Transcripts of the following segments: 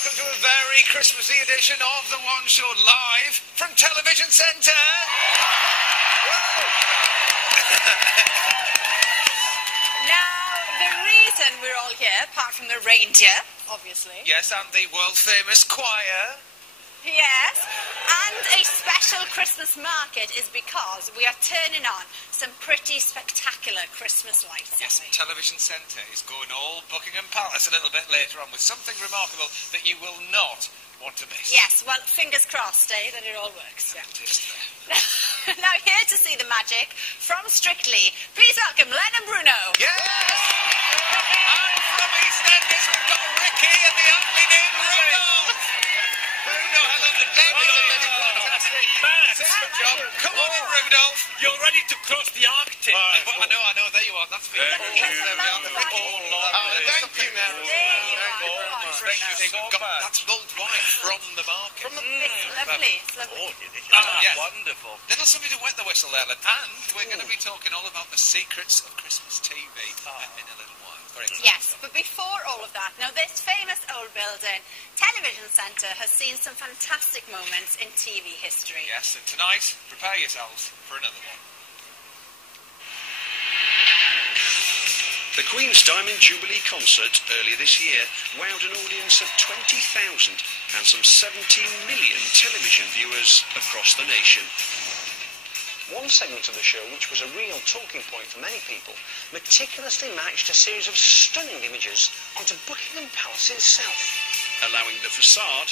welcome to a very Christmassy edition of The One Show, live from Television Centre. Now, the reason we're all here, apart from the reindeer, obviously. Yes, and the world-famous choir. Yes, and a special Christmas market is because we are turning on some pretty spectacular Christmas lights. Yes, Television Centre is going all Buckingham Palace a little bit later on with something remarkable that you will not want to miss. Yes, well, fingers crossed, that it all works. Yeah, it is there. Now, here to see the magic from Strictly, please welcome Len and Bruno. Yes! And from EastEnders, we've got Ricky and the aptly named Bruno. Bruno, hello. Fantastic. Super job. Come on in, Rudolph. You're ready to cross the Arctic. I know. There you are. That's me. Thank you, Mary. Thank you. That's mulled wine from the market. It's lovely. It's lovely. Yes. Wonderful. Little something to wet the whistle there, and we're going to be talking all about the secrets of Christmas TV in a little while. Very exciting. Yes, but before all of that, now this famous old building, Television Centre, has seen some fantastic moments in TV history. Yes, and tonight, prepare yourselves for another one. The Queen's Diamond Jubilee concert earlier this year wowed an audience of 20,000 and some 17 million television viewers across the nation. One segment of the show, which was a real talking point for many people, meticulously matched a series of stunning images onto Buckingham Palace itself, allowing the facade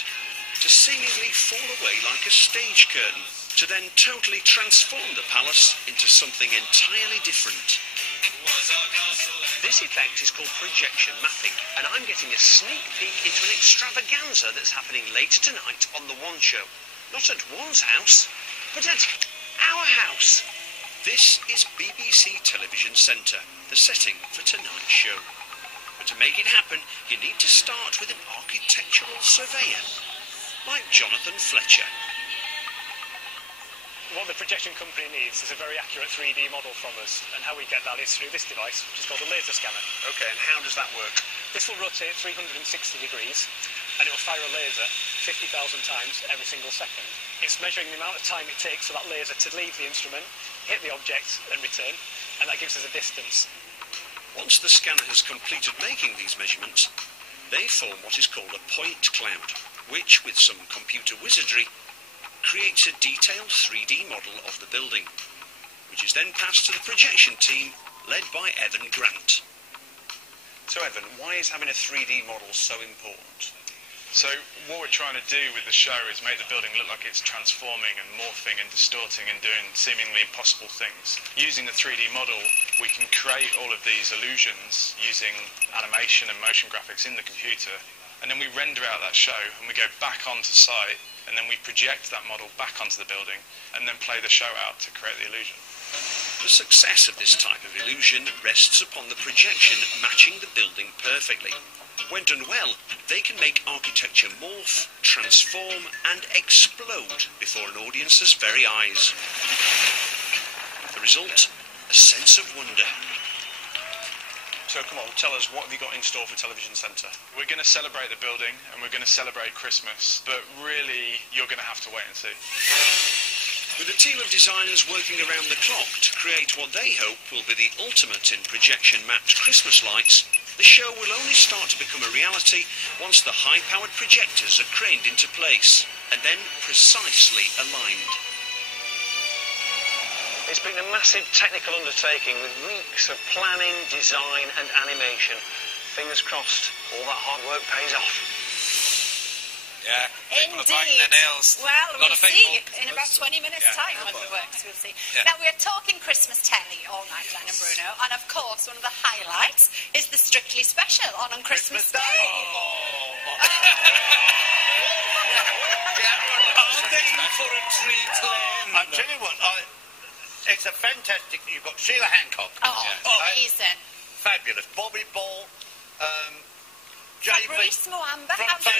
to seemingly fall away like a stage curtain, to then totally transform the palace into something entirely different. This effect is called projection mapping, and I'm getting a sneak peek into an extravaganza that's happening later tonight on The One Show. Not at one's house, but at our house. This is BBC Television Centre, the setting for tonight's show. But to make it happen, you need to start with an architectural surveyor, like Jonathan Fletcher. What the projection company needs is a very accurate 3D model from us, and how we get that is through this device, which is called a laser scanner. OK, and how does that work? This will rotate 360 degrees, and it will fire a laser 50,000 times every single second. It's measuring the amount of time it takes for that laser to leave the instrument, hit the object, and return, and that gives us a distance. Once the scanner has completed making these measurements, they form what is called a point cloud, which, with some computer wizardry, creates a detailed 3D model of the building, which is then passed to the projection team, led by Evan Grant. So, Evan, why is having a 3D model so important? So what we're trying to do with the show is make the building look like it's transforming and morphing and distorting and doing seemingly impossible things. Using the 3D model, we can create all of these illusions using animation and motion graphics in the computer, and then we render out that show and we go back onto site, and then we project that model back onto the building and then play the show out to create the illusion. The success of this type of illusion rests upon the projection matching the building perfectly. When done well, they can make architecture morph, transform and explode before an audience's very eyes. The result? A sense of wonder. So come on, tell us, what have you got in store for Television Centre? We're going to celebrate the building and we're going to celebrate Christmas, but really you're going to have to wait and see. With a team of designers working around the clock to create what they hope will be the ultimate in projection-matched Christmas lights, the show will only start to become a reality once the high-powered projectors are craned into place and then precisely aligned. It's been a massive technical undertaking with weeks of planning, design and animation. Fingers crossed, all that hard work pays off. Yeah, people are biting their nails. Well, we'll see in about 20 minutes' time when it works, we'll see. Yeah. Now, we're talking Christmas telly all night, Len and Bruno, and of course, one of the highlights is the Strictly special on Christmas Day. Are they for a treat, Len? I'll tell you what, it's a fantastic... You've got Sheila Hancock. Oh, amazing. Fabulous. Bobby Ball, Fabrice Moamba, how's he?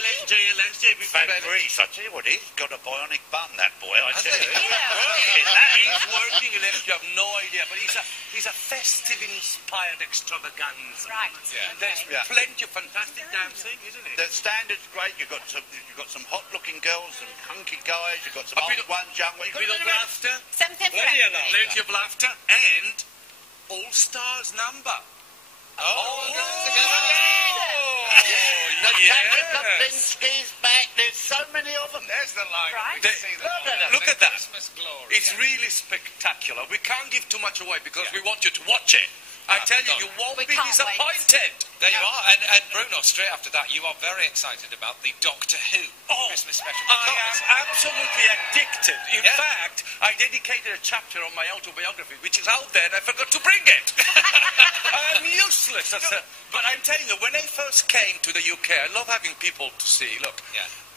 Fabrice, I tell you what, he's got a bionic bum, that boy, I tell you. He's working, you have no idea, but he's a festive-inspired extravaganza. Right. Yeah. There's plenty of fantastic dancing, isn't it? The standard's great. You've got some hot-looking girls, some hunky guys. You've got some old ones, young ones. A bit of laughter. Something for everybody. Plenty of laughter and All-Stars number. Natasha Kaplinsky's back. There's so many of them. There's the line. Right. Look at that. It's really spectacular. We can't give too much away because we want you to watch it. I tell you, you won't be disappointed. There you are. And Bruno, straight after that, you are very excited about the Doctor Who Christmas special. I am absolutely addicted. In fact, I dedicated a chapter on my autobiography, which is out there, and I forgot to bring it. I'm useless. But I'm telling you, when I first came to the UK, I love having people to see. Look,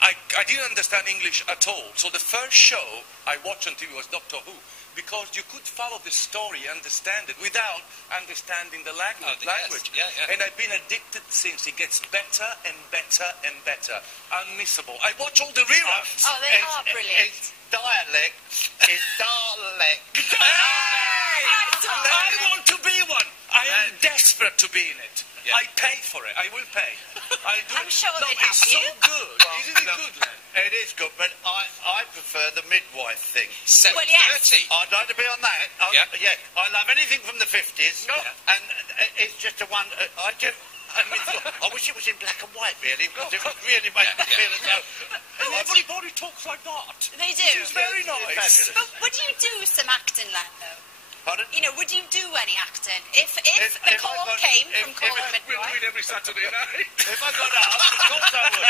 I didn't understand English at all. So the first show I watched on TV was Doctor Who. Because you could follow the story, understand it, without understanding the language. And I've been addicted since. It gets better and better and better. Unmissable. I watch all the reruns. They are brilliant. It's dialect. It's Dalek. I want to be one. I am desperate to be in it. I pay for it. I will pay. I'm sure they'd it's help so you. good. Isn't it good, Len? It is good, but I prefer the midwife thing. 7:30. Well, yes. I'd like to be on that. I love anything from the 50s. And it's just a one. I wish it was in black and white, really, because it would really make me feel as though Everybody talks like that. They do. It's very nice. But would you do some acting, Len, though? Pardon? You know, would you do any acting? If the call came from calling We'll do it every Saturday night. If I got up, of course I would.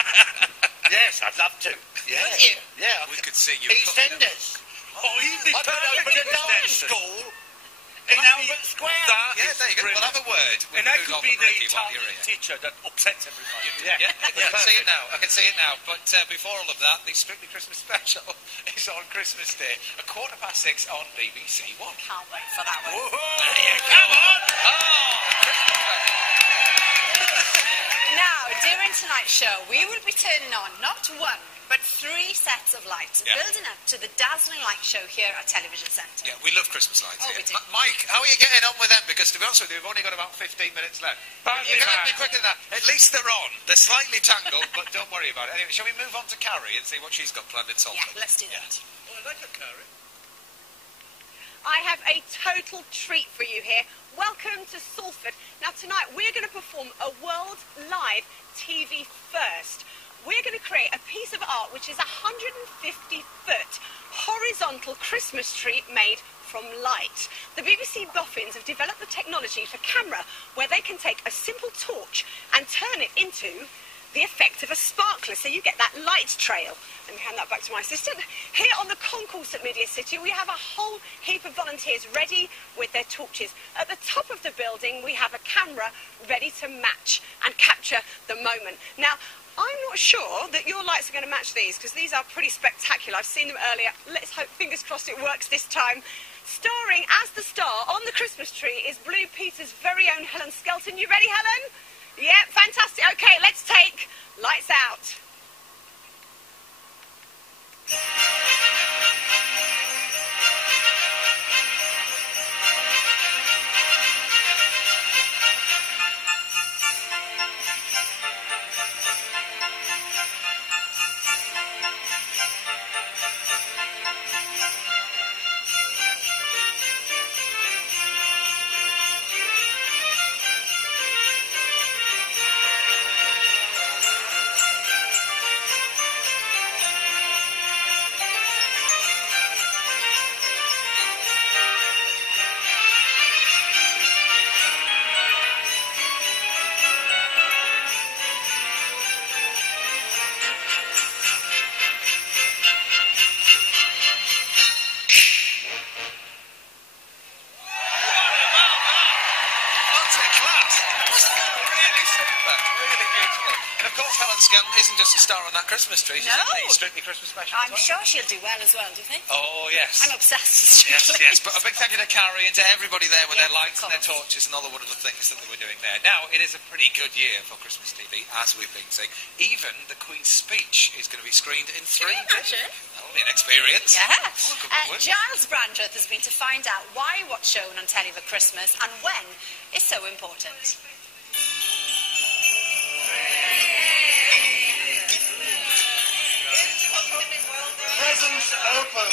Yes, I'd love to. Yeah. Would you? Yeah. We could see you. EastEnders. He'd be I could open a dance school in Albert Square. There you go. We'll have a word. And I could be the Italian teacher that upsets everybody. I can see it now. But before all of that, the Strictly Christmas special is on Christmas Day, 6:15 on BBC One. Can't wait for that one. Come on! Now, during tonight's show, we will be turning on not one, but 3 sets of lights, building up to the dazzling light show here at Television Centre. Yeah, we love Christmas lights here. We do. Mike, how are you getting on with them? Because to be honest with you, we've only got about 15 minutes left. You're going to have to be quicker than that. At least they're on. They're slightly tangled, but don't worry about it. Anyway, shall we move on to Carrie and see what she's got planned in Salford? Yeah, let's do that. Oh, I like a curry. I have a total treat for you here. Welcome to Salford. Now tonight we're going to perform a world live TV first. We're going to create a piece of art which is a 150-foot horizontal Christmas tree made from light. The BBC Boffins have developed the technology for camera where they can take a simple torch and turn it into the effect of a sparkler, so you get that light trail. Let me hand that back to my assistant. Here on the concourse at Media City, we have a whole heap of volunteers ready with their torches. At the top of the building, we have a camera ready to match and capture the moment. Now, I'm not sure that your lights are going to match these, because these are pretty spectacular. I've seen them earlier. Let's hope, fingers crossed, it works this time. Starring as the star on the Christmas tree is Blue Peter's very own Helen Skelton. You ready, Helen? Yeah, fantastic. Okay, let's take lights out. Skelton isn't just a star on that Christmas tree, No. isn't it? Strictly Christmas special. I'm sure she'll do well as well, do you think? Oh, yes. I'm obsessed with Strictly. Yes, but a big thank you to Carrie and to everybody there with their lights and their torches and all the wonderful things that they were doing there. Now, it is a pretty good year for Christmas TV, as we've been saying. Even the Queen's speech is going to be screened in 3D. That'll be an experience. Yes. Oh, Giles Brandreth has been to find out why what's shown on telly for Christmas and when is so important. Presents open.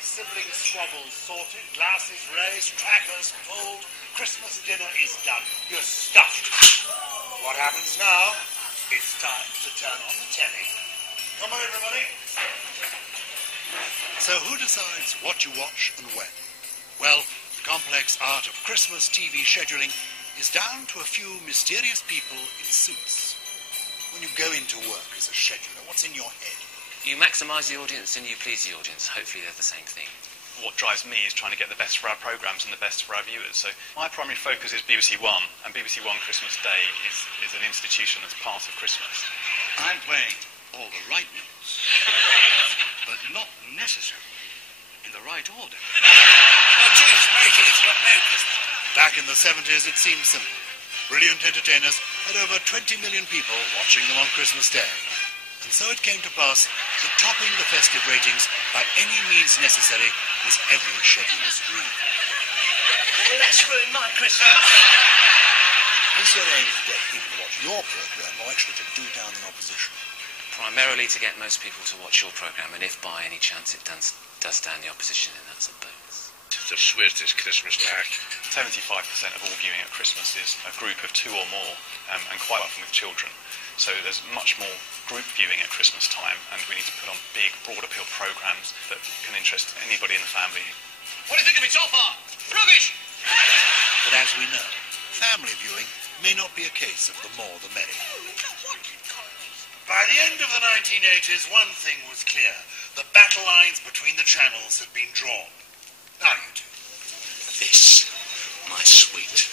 Sibling squabbles sorted, glasses raised, crackers pulled. Christmas dinner is done. You're stuffed. What happens now? It's time to turn on the telly. Come on, everybody. So who decides what you watch and when? Well, the complex art of Christmas TV scheduling is down to a few mysterious people in suits. When you go into work as a scheduler, what's in your head? You maximise the audience and you please the audience. Hopefully they're the same thing. What drives me is trying to get the best for our programmes and the best for our viewers. So my primary focus is BBC One, and BBC One Christmas Day is an institution that's part of Christmas. I'm playing all the right notes, but not necessarily in the right order. Back in the 70s, it seemed simple. Brilliant entertainers had over 20 million people watching them on Christmas Day. And so it came to pass that topping the festive ratings by any means necessary was every scheduler's dream. Well, that's ruined my Christmas. Is your aim to get people to watch your programme or actually to do down the opposition? Primarily to get most people to watch your programme, and if by any chance it does down the opposition, then that's a bonus. The sweetest Christmas back. 75% of all viewing at Christmas is a group of 2 or more, and quite often with children. So there's much more group viewing at Christmas time, and we need to put on big, broad appeal programmes that can interest anybody in the family. What do you think of it so far? Rubbish! But as we know, family viewing may not be a case of the more the merrier. By the end of the 1980s, one thing was clear. The battle lines between the channels had been drawn. Now you do. This, my sweet,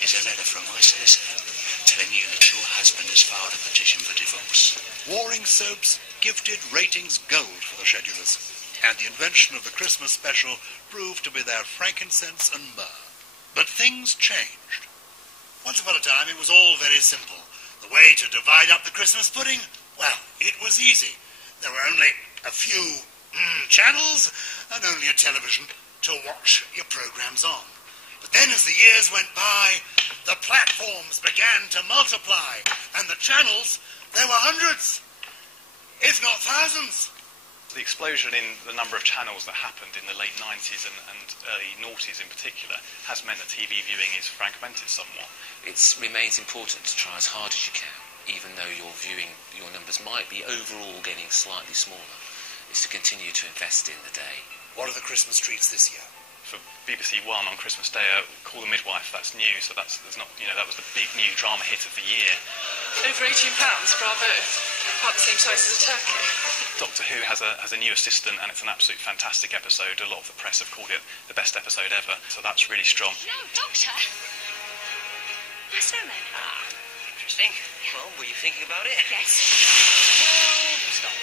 is a letter from my solicitor telling you that your husband has filed a petition for divorce. Warring soaps gifted ratings gold for the schedulers, and the invention of the Christmas special proved to be their frankincense and myrrh. But things changed. Once upon a time, it was all very simple. The way to divide up the Christmas pudding? Well, it was easy. There were only a few channels and only a television to watch your programmes on. But then as the years went by, the platforms began to multiply, and the channels, there were hundreds, if not thousands. The explosion in the number of channels that happened in the late 90s and early noughties in particular has meant that TV viewing is fragmented somewhat. It remains important to try as hard as you can, even though your numbers might be overall getting slightly smaller, is to continue to invest in the day. What are the Christmas treats this year? For BBC One on Christmas Day, Call the Midwife, that's new, so that was the big new drama hit of the year. Over £18, bravo. About the same size as a turkey. Doctor Who has a new assistant, and it's an absolute fantastic episode. A lot of the press have called it the best episode ever, so that's really strong. No, Doctor. My sermon. Interesting. Well, were you thinking about it? Yes. Well, stop.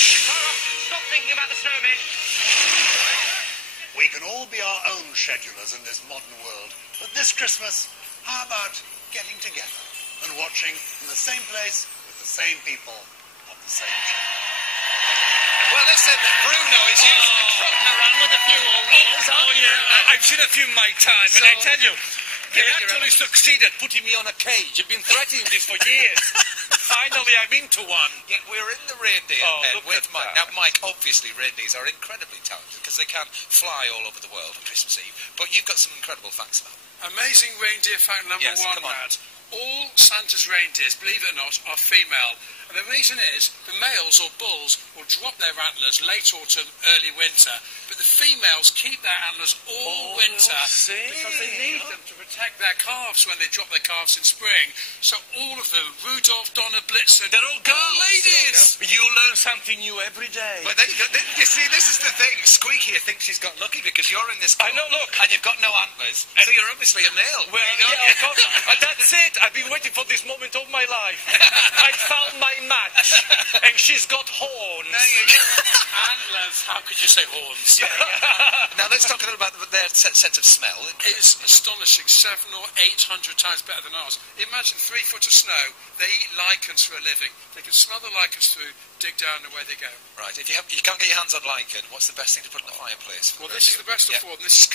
Sarah, stop thinking about the snowman. We can all be our own schedulers in this modern world, but this Christmas, how about getting together and watching in the same place with the same people on the same channel? Well, listen, Bruno is usually trotting around with a few old balls, aren't you? I've seen a few in my time, and I tell you, they actually succeeded putting me on a cage. I've been threatening this for years. Finally, I'm into one. Yeah, we're in the reindeer pen with Mike. Now, Mike, obviously, reindeers are incredibly talented because they can fly all over the world on Christmas Eve. But you've got some incredible facts about them. Amazing reindeer fact number Yes, one, come on. Matt. All Santa's reindeers, believe it or not, are female. And the reason is the males or bulls will drop their antlers late autumn, early winter, but the females keep their antlers all winter because they need them to protect protect their calves when they drop their calves in spring. So all of them, Rudolph, Donna, Blitzen, they're all girls. Ladies. You learn something new every day. But there you go. You see, this is the thing. Squeaky thinks she's got lucky because you're in this club. I know, look. And you've got no antlers, so you're obviously a male. Well, yeah, of course. That's it. I've been waiting for this moment of my life. I found my match, and she's got horns. Antlers. How could you say horns? Yeah. Now let's talk a little about their sense of smell. It's astonishing. 700 or 800 times better than ours. Imagine 3 foot of snow. They eat lichens for a living. They can smell the lichens through, dig down, and away they go. Right. If you can't get your hands on lichen, what's the best thing to put in the fireplace? Well, this is the best of all. This is